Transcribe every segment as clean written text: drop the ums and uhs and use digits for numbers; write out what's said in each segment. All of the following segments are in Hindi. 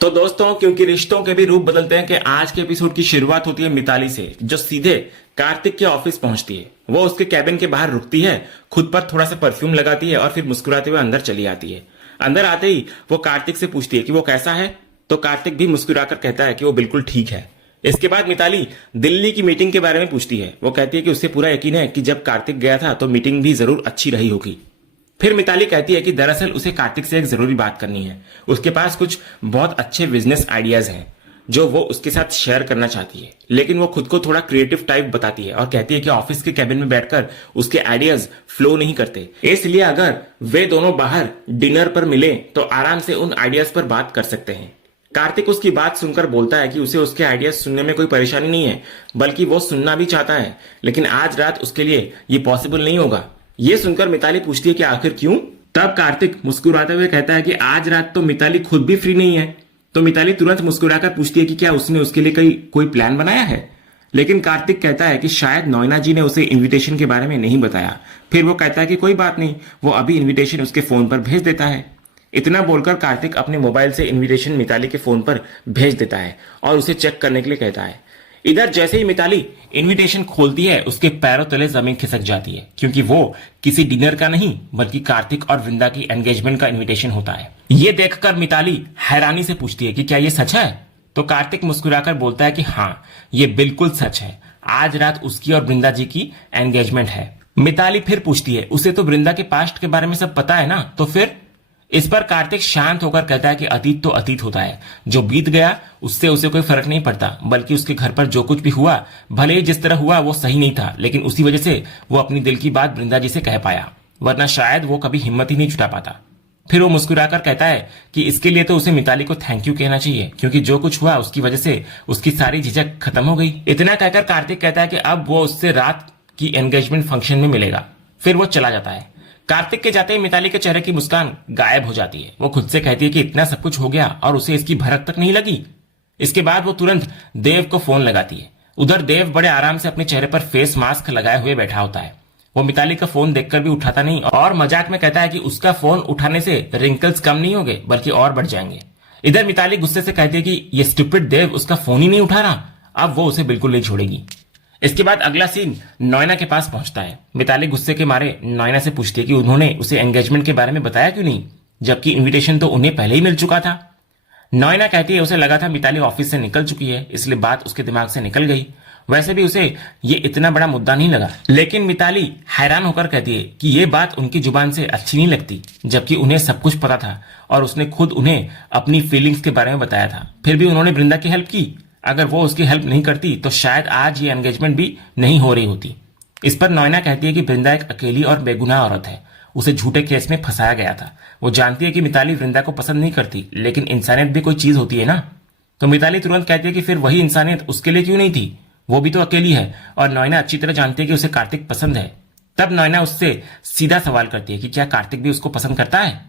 तो दोस्तों, क्योंकि रिश्तों के भी रूप बदलते हैं कि आज के एपिसोड की शुरुआत होती है मिताली से, जो सीधे कार्तिक के ऑफिस पहुंचती है। वो उसके कैबिन के बाहर रुकती है, खुद पर थोड़ा सा परफ्यूम लगाती है और फिर मुस्कुराते हुए अंदर चली आती है। अंदर आते ही वो कार्तिक से पूछती है कि वो कैसा है, तो कार्तिक भी मुस्कुराकर कहता है कि वो बिल्कुल ठीक है। इसके बाद मिताली दिल्ली की मीटिंग के बारे में पूछती है। वो कहती है कि उसे पूरा यकीन है कि जब कार्तिक गया था तो मीटिंग भी जरूर अच्छी रही होगी। फिर मिताली कहती है कि दरअसल उसे कार्तिक से एक जरूरी बात करनी है। उसके पास कुछ बहुत अच्छे बिजनेस आइडियाज हैं जो वो उसके साथ शेयर करना चाहती है, लेकिन वो खुद को थोड़ा क्रिएटिव टाइप बताती है और कहती है कि ऑफिस के कैबिन में बैठकर उसके आइडियाज फ्लो नहीं करते, इसलिए अगर वे दोनों बाहर डिनर पर मिले तो आराम से उन आइडियाज पर बात कर सकते हैं। कार्तिक उसकी बात सुनकर बोलता है कि उसे उसके आइडियाज सुनने में कोई परेशानी नहीं है, बल्कि वो सुनना भी चाहता है, लेकिन आज रात उसके लिए ये पॉसिबल नहीं होगा। ये सुनकर मिताली पूछती है कि आखिर क्यों। तब कार्तिक मुस्कुराते हुए कहता है कि आज रात तो मिताली खुद भी फ्री नहीं है। तो मिताली तुरंत मुस्कुराकर पूछती है कि क्या उसने उसके लिए कोई प्लान बनाया है, लेकिन कार्तिक कहता है कि शायद नोएना जी ने उसे इनविटेशन के बारे में नहीं बताया। फिर वो कहता है कि कोई बात नहीं, वो अभी इनविटेशन उसके फोन पर भेज देता है। इतना बोलकर कार्तिक अपने मोबाइल से इनविटेशन मिताली के फोन पर भेज देता है और उसे चेक करने के लिए कहता है। इधर जैसे ही मिताली इनविटेशन खोलती है, उसके पैरों तले जमीन खिसक जाती है, क्योंकि वो किसी डिनर का नहीं बल्कि कार्तिक और वृंदा की एंगेजमेंट का इनविटेशन होता है। ये देखकर मिताली हैरानी से पूछती है कि क्या ये सच है। तो कार्तिक मुस्कुराकर बोलता है कि हाँ, ये बिल्कुल सच है। आज रात उसकी और वृंदा जी की एंगेजमेंट है। मिताली फिर पूछती है, उसे तो वृंदा के पास्ट के बारे में सब पता है ना, तो फिर। इस पर कार्तिक शांत होकर कहता है कि अतीत तो अतीत होता है, जो बीत गया उससे उसे कोई फर्क नहीं पड़ता, बल्कि उसके घर पर जो कुछ भी हुआ, भले ही जिस तरह हुआ वो सही नहीं था, लेकिन उसी वजह से वो अपनी दिल की बात वृंदा जी से कह पाया, वरना शायद वो कभी हिम्मत ही नहीं जुटा पाता। फिर वो मुस्कुराकर कहता है कि इसके लिए तो उसे मिताली को थैंक यू कहना चाहिए, क्योंकि जो कुछ हुआ उसकी वजह से उसकी सारी झिझक खत्म हो गई। इतना कहकर कार्तिक कहता है कि अब वो उससे रात की एंगेजमेंट फंक्शन में मिलेगा। फिर वो चला जाता है। कार्तिक के जाते ही मिताली के चेहरे की मुस्कान गायब हो जाती है। वो खुद से कहती है कि इतना सब कुछ हो गया और उसे इसकी भनक तक नहीं लगी। इसके बाद वो तुरंत देव को फोन लगाती है। उधर देव बड़े आराम से अपने चेहरे पर फेस मास्क लगाए हुए बैठा होता है। वो मिताली का फोन देखकर भी उठाता नहीं और मजाक में कहता है कि उसका फोन उठाने से रिंकल्स कम नहीं होंगे बल्कि और बढ़ जाएंगे। इधर मिताली गुस्से से कहती है कि ये स्टूपिड देव उसका फोन ही नहीं उठा रहा, अब वो उसे बिल्कुल नहीं छोड़ेगी। इसके बाद अगला सीन नोएना के पास पहुंचता है। मिताली गुस्से के मारे नोएना से पूछती है कि उन्होंने उसे एंगेजमेंट के बारे में बताया क्यों नहीं, जबकि इनविटेशन तो उन्हें पहले ही मिल चुका था। नोएना कहती है उसे लगा था मिताली ऑफिस से निकल चुकी है, इसलिए बात उसके दिमाग से निकल गई। वैसे भी उसे ये इतना बड़ा मुद्दा नहीं लगा, लेकिन मिताली हैरान होकर कहती है कि ये बात उनकी जुबान से अच्छी नहीं लगती, जबकि उन्हें सब कुछ पता था और उसने खुद उन्हें अपनी फीलिंग्स के बारे में बताया था। फिर भी उन्होंने वृंदा की हेल्प की। अगर वो उसकी हेल्प नहीं करती तो शायद आज ये एंगेजमेंट भी नहीं हो रही होती। इस पर नोएना कहती है कि वृंदा एक अकेली और बेगुनाह औरत है, उसे झूठे केस में फंसाया गया था। वो जानती है कि मिताली वृंदा को पसंद नहीं करती, लेकिन इंसानियत भी कोई चीज होती है ना। तो मिताली तुरंत कहती है कि फिर वही इंसानियत उसके लिए क्यों नहीं थी, वो भी तो अकेली है। और नोएना अच्छी तरह जानती है कि उसे कार्तिक पसंद है। तब नोएना उससे सीधा सवाल करती है कि क्या कार्तिक भी उसको पसंद करता है।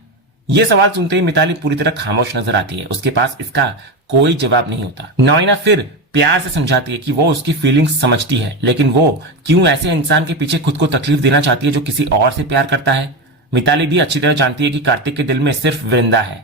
ये सवाल सुनते ही मिताली पूरी तरह खामोश नजर आती है, उसके पास इसका कोई जवाब नहीं होता। नोएना फिर प्यार से समझाती है कि वो उसकी फीलिंग्स समझती है, लेकिन वो क्यों ऐसे इंसान के पीछे खुद को तकलीफ देना चाहती है जो किसी और से प्यार करता है। मिताली भी अच्छी तरह जानती है कि कार्तिक के दिल में सिर्फ वृंदा है।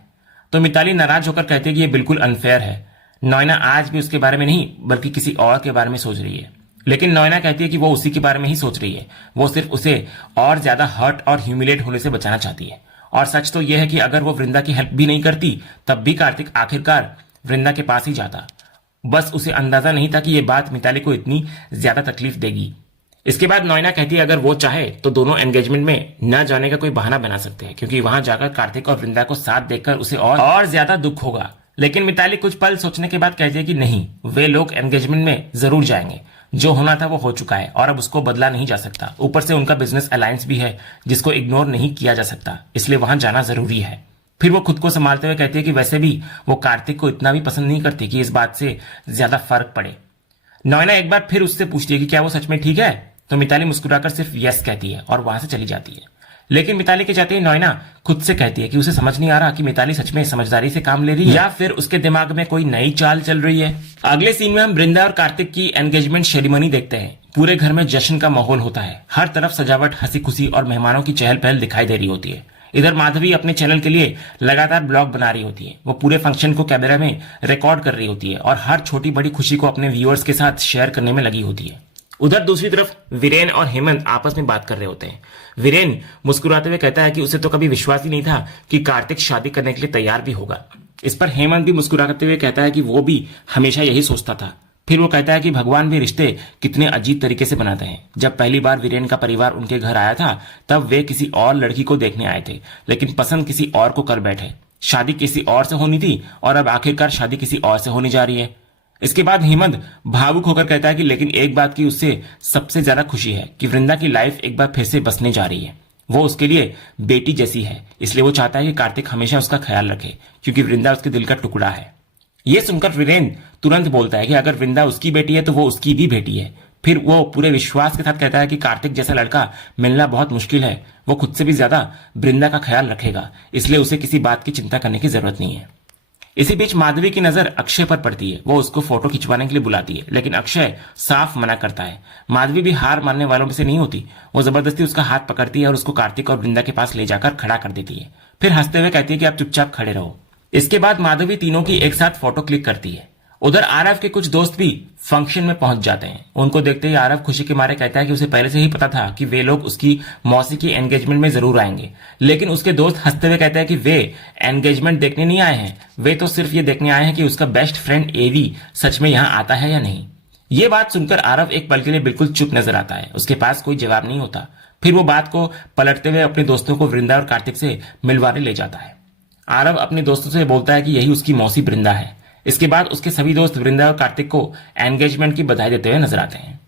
तो मिताली नाराज होकर कहती है कि ये बिल्कुल अनफेयर है। नोएना आज भी उसके बारे में नहीं बल्कि किसी और के बारे में सोच रही है, लेकिन नोएना कहती है कि वो उसी के बारे में ही सोच रही है। वो सिर्फ उसे और ज्यादा हर्ट और ह्यूमिलेट होने से बचाना चाहती है। और सच तो यह है कि अगर वो वृंदा की हेल्प भी नहीं करती तब भी कार्तिक आखिरकार वृंदा के पास ही जाता। बस उसे अंदाजा नहीं था कि यह बात मिताली को इतनी ज्यादा तकलीफ देगी। इसके बाद नोएना कहती है अगर वो चाहे तो दोनों एंगेजमेंट में न जाने का कोई बहाना बना सकते हैं, क्योंकि वहां जाकर कार्तिक और वृंदा को साथ देखकर उसे और ज्यादा दुख होगा। लेकिन मिताली कुछ पल सोचने के बाद कहती है कि नहीं, वे लोग एंगेजमेंट में जरूर जाएंगे। जो होना था वो हो चुका है और अब उसको बदला नहीं जा सकता। ऊपर से उनका बिजनेस अलायंस भी है जिसको इग्नोर नहीं किया जा सकता, इसलिए वहां जाना जरूरी है। फिर वो खुद को संभालते हुए कहती है कि वैसे भी वो कार्तिक को इतना भी पसंद नहीं करती कि इस बात से ज्यादा फर्क पड़े। नोएना एक बार फिर उससे पूछती है कि क्या वो सच में ठीक है। तो मिताली मुस्कुराकर सिर्फ यस कहती है और वहां से चली जाती है। लेकिन मिताली के जाते ही नोएना खुद से कहती है कि उसे समझ नहीं आ रहा कि मिताली सच में समझदारी से काम ले रही है या फिर उसके दिमाग में कोई नई चाल चल रही है। अगले सीन में हम वृंदा और कार्तिक की एंगेजमेंट सेरेमनी देखते हैं। पूरे घर में जश्न का माहौल होता है, हर तरफ सजावट, हंसी खुशी और मेहमानों की चहल पहल दिखाई दे रही होती है। इधर माधवी अपने चैनल के लिए लगातार ब्लॉग बना रही होती है। वो पूरे फंक्शन को कैमरा में रिकॉर्ड कर रही होती है और हर छोटी बड़ी खुशी को अपने व्यूअर्स के साथ शेयर करने में लगी होती है। उधर दूसरी तरफ वीरेन और हेमंत आपस में बात कर रहे होते हैं। वीरेन मुस्कुराते हुए कहता है कि उसे तो कभी विश्वास ही नहीं था कि कार्तिक शादी करने के लिए तैयार भी होगा। इस पर हेमंत भी मुस्कुराते हुए कहता है कि वो भी हमेशा यही सोचता था। फिर वो कहता है कि भगवान भी रिश्ते कितने अजीब तरीके से बनाते हैं। जब पहली बार वीरेन का परिवार उनके घर आया था तब वे किसी और लड़की को देखने आए थे, लेकिन पसंद किसी और को कर बैठे। शादी किसी और से होनी थी और अब आखिरकार शादी किसी और से होने जा रही है। इसके बाद हेमंत भावुक होकर कहता है कि लेकिन एक बात की उससे सबसे ज्यादा खुशी है कि वृंदा की लाइफ एक बार फिर से बसने जा रही है। वो उसके लिए बेटी जैसी है, इसलिए वो चाहता है कि कार्तिक हमेशा उसका ख्याल रखे, क्योंकि वृंदा उसके दिल का टुकड़ा है। ये सुनकर वीरेन तुरंत बोलता है कि अगर वृंदा उसकी बेटी है तो वो उसकी भी बेटी है। फिर वो पूरे विश्वास के साथ कहता है कि कार्तिक जैसा लड़का मिलना बहुत मुश्किल है। वो खुद से भी ज्यादा वृंदा का ख्याल रखेगा, इसलिए उसे किसी बात की चिंता करने की जरूरत नहीं है। इसी बीच माधवी की नजर अक्षय पर पड़ती है। वो उसको फोटो खिंचवाने के लिए बुलाती है, लेकिन अक्षय साफ मना करता है। माधवी भी हार मानने वालों में से नहीं होती। वो जबरदस्ती उसका हाथ पकड़ती है और उसको कार्तिक और वृंदा के पास ले जाकर खड़ा कर देती है। फिर हंसते हुए कहती है कि आप चुपचाप खड़े रहो। इसके बाद माधवी तीनों की एक साथ फोटो क्लिक करती है। उधर आरव के कुछ दोस्त भी फंक्शन में पहुंच जाते हैं। उनको देखते ही आरव खुशी के मारे कहता है कि उसे पहले से ही पता था कि वे लोग उसकी मौसी की एंगेजमेंट में जरूर आएंगे, लेकिन उसके दोस्त हंसते हुए कहते हैं कि वे एंगेजमेंट देखने नहीं आए हैं, वे तो सिर्फ ये देखने आए हैं कि उसका बेस्ट फ्रेंड एवी सच में यहाँ आता है या नहीं। ये बात सुनकर आरव एक पल के लिए बिल्कुल चुप नजर आता है। उसके पास कोई जवाब नहीं होता। फिर वो बात को पलटते हुए अपने दोस्तों को वृंदा और कार्तिक से मिलवाने ले जाता है। आरव अपने दोस्तों से बोलता है कि यही उसकी मौसी वृंदा है। इसके बाद उसके सभी दोस्त वृंदा और कार्तिक को एंगेजमेंट की बधाई देते हुए नजर आते हैं।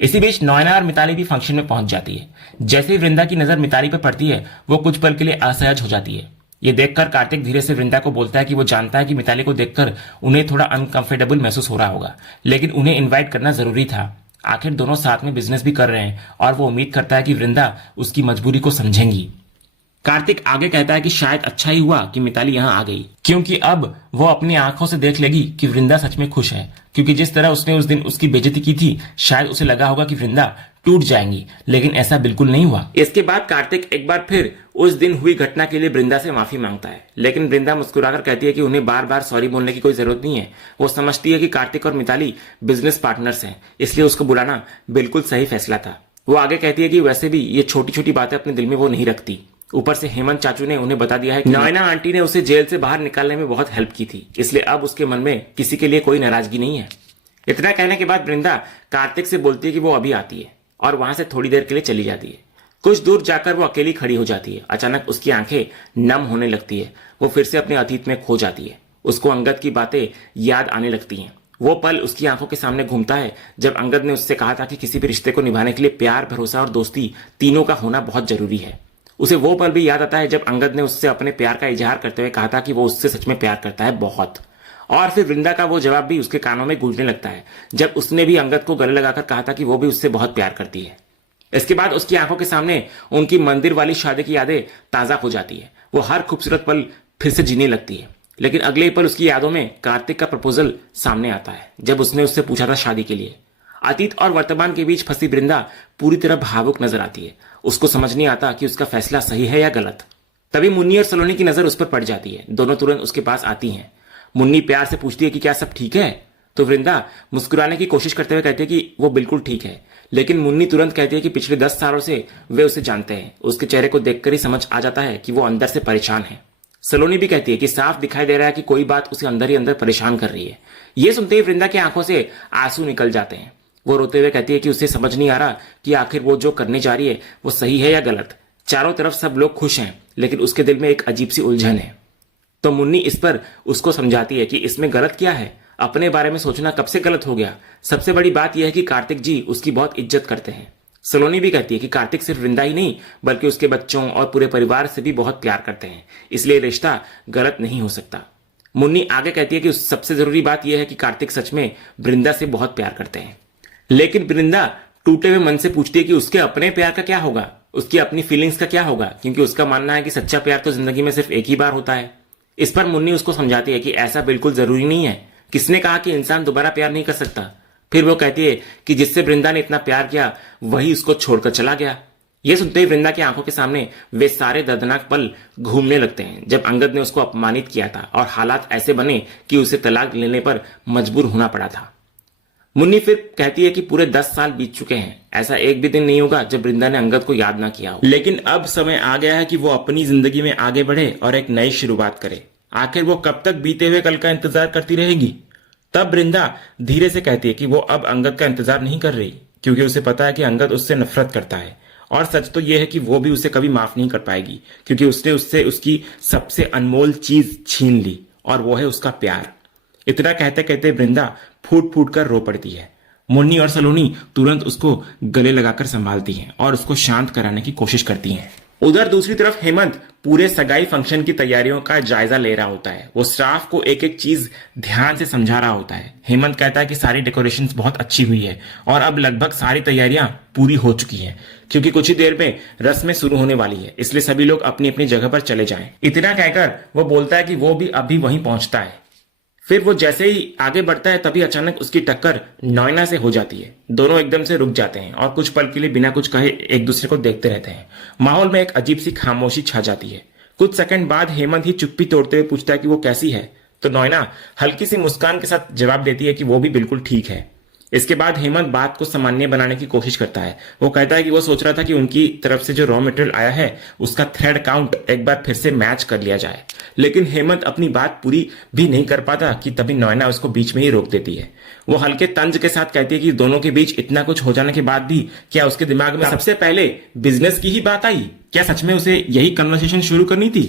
इसी बीच नयना और मिताली भी फंक्शन में पहुंच जाती है। जैसे ही वृंदा की नजर मिताली पर पड़ती है, वो कुछ पल के लिए असहज हो जाती है। ये देखकर कार्तिक धीरे से वृंदा को बोलता है कि वो जानता है कि मिताली को देखकर उन्हें थोड़ा अनकंफर्टेबल महसूस हो रहा होगा, लेकिन उन्हें इन्वाइट करना जरूरी था। आखिर दोनों साथ में बिजनेस भी कर रहे हैं और वो उम्मीद करता है कि वृंदा उसकी मजबूरी को समझेंगी। कार्तिक आगे कहता है कि शायद अच्छा ही हुआ कि मिताली यहाँ आ गई, क्योंकि अब वो अपनी आंखों से देख लेगी कि वृंदा सच में खुश है। क्योंकि जिस तरह उसने उस दिन उसकी बेइज्जती की थी, शायद उसे लगा होगा कि वृंदा टूट जाएंगी, लेकिन ऐसा बिल्कुल नहीं हुआ। इसके बाद कार्तिक एक बार फिर उस दिन हुई घटना के लिए वृंदा से माफी मांगता है, लेकिन वृंदा मुस्कुराकर कहती है कि उन्हें बार बार सॉरी बोलने की कोई जरूरत नहीं है। वो समझती है कि कार्तिक और मिताली बिजनेस पार्टनर्स हैं, इसलिए उसको बुलाना बिल्कुल सही फैसला था। वो आगे कहती है कि वैसे भी ये छोटी छोटी बातें अपने दिल में वो नहीं रखती। ऊपर से हेमंत चाचू ने उन्हें बता दिया है कि नयना आंटी ने उसे जेल से बाहर निकालने में बहुत हेल्प की थी, इसलिए अब उसके मन में किसी के लिए कोई नाराजगी नहीं है। इतना कहने के बाद वृंदा कार्तिक से बोलती है कि वो अभी आती है और वहां से थोड़ी देर के लिए चली जाती है। कुछ दूर जाकर वो अकेली खड़ी हो जाती है। अचानक उसकी आंखें नम होने लगती है। वो फिर से अपने अतीत में खो जाती है। उसको अंगद की बातें याद आने लगती हैं। वो पल उसकी आंखों के सामने घूमता है जब अंगद ने उससे कहा था कि किसी भी रिश्ते को निभाने के लिए प्यार, भरोसा और दोस्ती तीनों का होना बहुत जरूरी है। उसे वो पल भी याद आता है जब अंगद ने उससे अपने प्यार का इजहार करते हुए कहा था कि वो उससे सच में प्यार करता है, बहुत। और फिर वृंदा का वो जवाब भी उसके कानों में गूंजने लगता है जब उसने भी अंगद को गले लगाकर कहा था कि वो भी उससे बहुत प्यार करती है। इसके बाद उसकी आंखों के सामने उनकी मंदिर वाली शादी की यादें ताजा हो जाती है। वो हर खूबसूरत पल फिर से जीने लगती है। लेकिन अगले ही पल उसकी यादों में कार्तिक का प्रपोजल सामने आता है, जब उसने उससे पूछा था शादी के लिए। अतीत और वर्तमान के बीच फंसी वृंदा पूरी तरह भावुक नजर आती है। उसको समझ नहीं आता कि उसका फैसला सही है या गलत। तभी मुन्नी और सलोनी की नजर उस पर पड़ जाती है। दोनों तुरंत उसके पास आती हैं। मुन्नी प्यार से पूछती है कि क्या सब ठीक है, तो वृंदा मुस्कुराने की कोशिश करते हुए कहती है कि वो बिल्कुल ठीक है। लेकिन मुन्नी तुरंत कहती है कि पिछले 10 सालों से वे उसे जानते हैं। उसके चेहरे को देखकर ही समझ आ जाता है कि वो अंदर से परेशान है। सलोनी भी कहती है कि साफ दिखाई दे रहा है कि कोई बात उसे अंदर ही अंदर परेशान कर रही है। ये सुनते ही वृंदा की आंखों से आंसू निकल जाते हैं। वो रोते हुए कहती है कि उसे समझ नहीं आ रहा कि आखिर वो जो करने जा रही है वो सही है या गलत। चारों तरफ सब लोग खुश हैं, लेकिन उसके दिल में एक अजीब सी उलझन है। तो मुन्नी इस पर उसको समझाती है कि इसमें गलत क्या है, अपने बारे में सोचना कब से गलत हो गया। सबसे बड़ी बात यह है कि कार्तिक जी उसकी बहुत इज्जत करते हैं। सलोनी भी कहती है कि कार्तिक सिर्फ वृंदा ही नहीं बल्कि उसके बच्चों और पूरे परिवार से भी बहुत प्यार करते हैं, इसलिए रिश्ता गलत नहीं हो सकता। मुन्नी आगे कहती है कि सबसे जरूरी बात यह है कि कार्तिक सच में वृंदा से बहुत प्यार करते हैं। लेकिन वृंदा टूटे हुए मन से पूछती है कि उसके अपने प्यार का क्या होगा, उसकी अपनी फीलिंग्स का क्या होगा, क्योंकि उसका मानना है कि सच्चा प्यार तो जिंदगी में सिर्फ एक ही बार होता है। इस पर मुन्नी उसको समझाती है कि ऐसा बिल्कुल जरूरी नहीं है। किसने कहा कि इंसान दोबारा प्यार नहीं कर सकता। फिर वो कहती है कि जिससे वृंदा ने इतना प्यार किया वही उसको छोड़कर चला गया। ये सुनते ही वृंदा की आंखों के सामने वे सारे दर्दनाक पल घूमने लगते हैं जब अंगद ने उसको अपमानित किया था और हालात ऐसे बने कि उसे तलाक लेने पर मजबूर होना पड़ा था। मुन्नी फिर कहती है कि पूरे 10 साल बीत चुके हैं, ऐसा एक भी दिन नहीं होगा जब वृंदा ने अंगद को याद ना किया हो। लेकिन अब समय आ गया है कि वो अपनी जिंदगी में आगे बढ़े और एक नई शुरुआत करे। आखिर वो कब तक बीते हुए कल का इंतजार करती रहेगी? तब वृंदा धीरे से कहती है कि वो अब अंगद का इंतजार नहीं कर रही, क्योंकि उसे पता है कि अंगद उससे नफरत करता है। और सच तो यह है कि वो भी उसे कभी माफ नहीं कर पाएगी, क्योंकि उसने उससे उसकी सबसे अनमोल चीज छीन ली, और वो है उसका प्यार। इतना कहते कहते वृंदा फूट फूट कर रो पड़ती है। मुन्नी और सलोनी तुरंत उसको गले लगाकर संभालती हैं और उसको शांत कराने की कोशिश करती हैं। उधर दूसरी तरफ हेमंत पूरे सगाई फंक्शन की तैयारियों का जायजा ले रहा होता है। वो स्टाफ को एक एक चीज ध्यान से समझा रहा होता है। हेमंत कहता है कि सारी डेकोरेशंस बहुत अच्छी हुई है और अब लगभग सारी तैयारियां पूरी हो चुकी हैं, क्योंकि कुछ ही देर में रस्में शुरू होने वाली है, इसलिए सभी लोग अपनी अपनी जगह पर चले जाएं। इतना कहकर वो बोलता है कि वो भी अभी वहीं पहुंचता है। फिर वो जैसे ही आगे बढ़ता है तभी अचानक उसकी टक्कर नॉयना से हो जाती है। दोनों एकदम से रुक जाते हैं और कुछ पल के लिए बिना कुछ कहे एक दूसरे को देखते रहते हैं। माहौल में एक अजीब सी खामोशी छा जाती है। कुछ सेकंड बाद हेमंत ही चुप्पी तोड़ते हुए पूछता है कि वो कैसी है, तो नॉयना हल्की सी मुस्कान के साथ जवाब देती है कि वो भी बिल्कुल ठीक है। इसके बाद हेमंत बात को सामान्य बनाने की कोशिश करता है। वो कहता है कि वो सोच रहा था कि उनकी तरफ से जो रॉ मटेरियल आया है उसका थ्रेड काउंट एक बार फिर से मैच कर लिया जाए, लेकिन हेमंत अपनी बात पूरी भी नहीं कर पाता कि तभी नॉयना उसको बीच में ही रोक देती है। वो हल्के तंज के साथ कहती है कि दोनों के बीच इतना कुछ हो जाने के बाद भी क्या उसके दिमाग में सबसे पहले बिजनेस की ही बात आई? क्या सच में उसे यही कन्वर्सेशन शुरू करनी थी?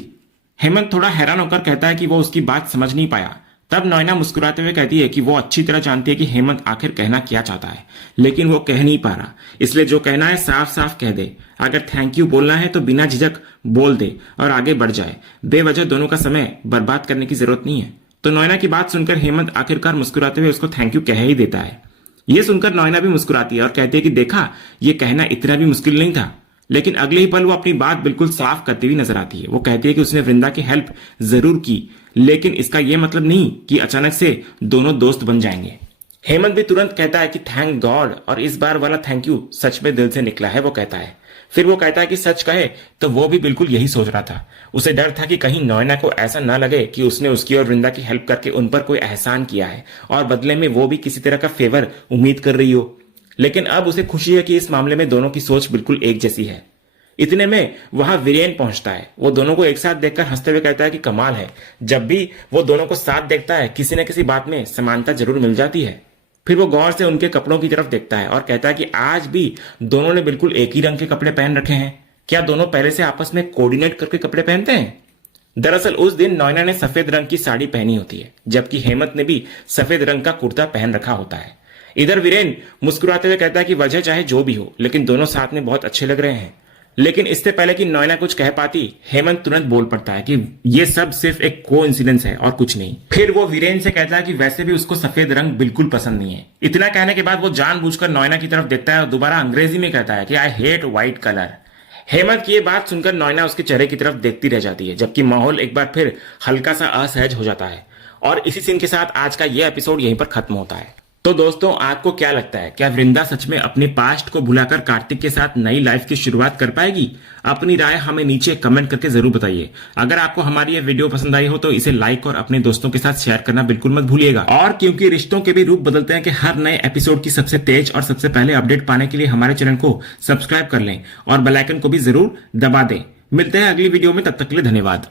हेमंत थोड़ा हैरान होकर कहता है कि वो उसकी बात समझ नहीं पाया। तब नॉयना मुस्कुराते हुए कहती है कि वो अच्छी तरह जानती है कि हेमंत आखिर कहना क्या चाहता है, लेकिन वो कह नहीं पा रहा, इसलिए जो कहना है साफ साफ कह दे। अगर थैंक यू बोलना है तो बिना झिझक बोल दे और आगे बढ़ जाए। बेवजह दोनों का समय बर्बाद करने की जरूरत नहीं है। तो नॉयना की बात सुनकर हेमंत आखिरकार मुस्कुराते हुए उसको थैंक यू कह ही देता है। ये सुनकर नॉयना भी मुस्कुराती है और कहती है कि देखा, ये कहना इतना भी मुश्किल नहीं था। लेकिन अगले ही पल वो अपनी बात बिल्कुल साफ करती हुई नजर आती है। वो कहती है कि उसने वृंदा की हेल्प जरूर की, लेकिन इसका यह मतलब नहीं कि अचानक से दोनों दोस्त बन जाएंगे। हेमंत भी तुरंत कहता है कि थैंक गॉड, और इस बार वाला थैंक यू सच में दिल से निकला है, वो कहता है। फिर वो कहता है कि सच कहे तो वो भी बिल्कुल यही सोच रहा था। उसे डर था कि कहीं नॉयना को ऐसा ना लगे कि उसने उसकी और वृंदा की हेल्प करके उन पर कोई एहसान किया है और बदले में वो भी किसी तरह का फेवर उम्मीद कर रही हो। लेकिन अब उसे खुशी है कि इस मामले में दोनों की सोच बिल्कुल एक जैसी है। इतने में वहां वीरेन पहुंचता है। वो दोनों को एक साथ देखकर हंसते हुए कहता है कि कमाल है, जब भी वो दोनों को साथ देखता है किसी न किसी बात में समानता जरूर मिल जाती है। फिर वो गौर से उनके कपड़ों की तरफ देखता है और कहता है कि आज भी दोनों ने बिल्कुल एक ही रंग के कपड़े पहन रखे हैं। क्या दोनों पहले से आपस में कोऑर्डिनेट करके कपड़े पहनते हैं? दरअसल उस दिन नॉयना ने सफेद रंग की साड़ी पहनी होती है, जबकि हेमंत ने भी सफेद रंग का कुर्ता पहन रखा होता है। इधर वीरेन मुस्कुराते हुए कहता है कि वजह चाहे जो भी हो, लेकिन दोनों साथ में बहुत अच्छे लग रहे हैं। लेकिन इससे पहले कि नॉयना कुछ कह पाती, हेमंत तुरंत बोल पड़ता है कि ये सब सिर्फ एक कोइंसिडेंस है और कुछ नहीं। फिर वो वीरेन से कहता है कि वैसे भी उसको सफेद रंग बिल्कुल पसंद नहीं है। इतना कहने के बाद वो जानबूझकर नॉयना की तरफ देखता है और दोबारा अंग्रेजी में कहता है कि I hate white colour. Hemant की ये बात सुनकर नॉयना उसके चेहरे की तरफ देखती रह जाती है, जबकि माहौल एक बार फिर हल्का सा असहज हो जाता है। और इसी सीन के साथ आज का यह एपिसोड यहीं पर खत्म होता है। तो दोस्तों, आपको क्या लगता है, क्या वृंदा सच में अपने पास्ट को भुलाकर कार्तिक के साथ नई लाइफ की शुरुआत कर पाएगी? अपनी राय हमें नीचे कमेंट करके जरूर बताइए। अगर आपको हमारी ये वीडियो पसंद आई हो तो इसे लाइक और अपने दोस्तों के साथ शेयर करना बिल्कुल मत भूलिएगा। और क्योंकि रिश्तों के भी रूप बदलते हैं कि हर नए एपिसोड की सबसे तेज और सबसे पहले अपडेट पाने के लिए हमारे चैनल को सब्सक्राइब कर लें और बेल आइकन को भी जरूर दबा दें। मिलते हैं अगली वीडियो में, तब तक के लिए धन्यवाद।